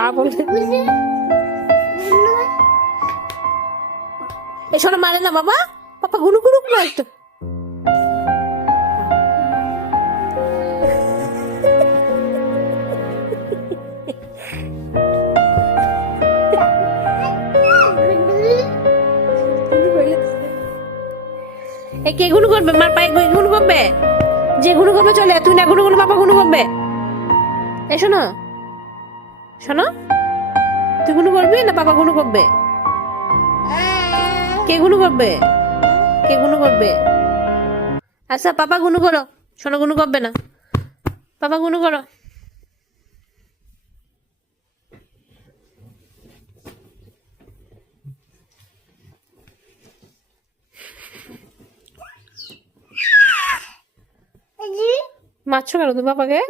যা বলতে এসো না, মানে না বাবা, পাপা গুনু গুনুক না একটু। এ কে গুনু করবে? মার পায়ে গুনু করবে? যে গুনু করবে চলে, তুই না গুনু করলে পাপা গুনু করবে। এসো না, শোনো, তুই গুনু করবি না পাপা গুনু করবে? কে গুনু করবে? কে গুনু করবে? আচ্ছা পাপা গুনু করো, শোনো গুনু করবে না, পাপা গুনু করো। মারছো কেন তুমি পাপাকে?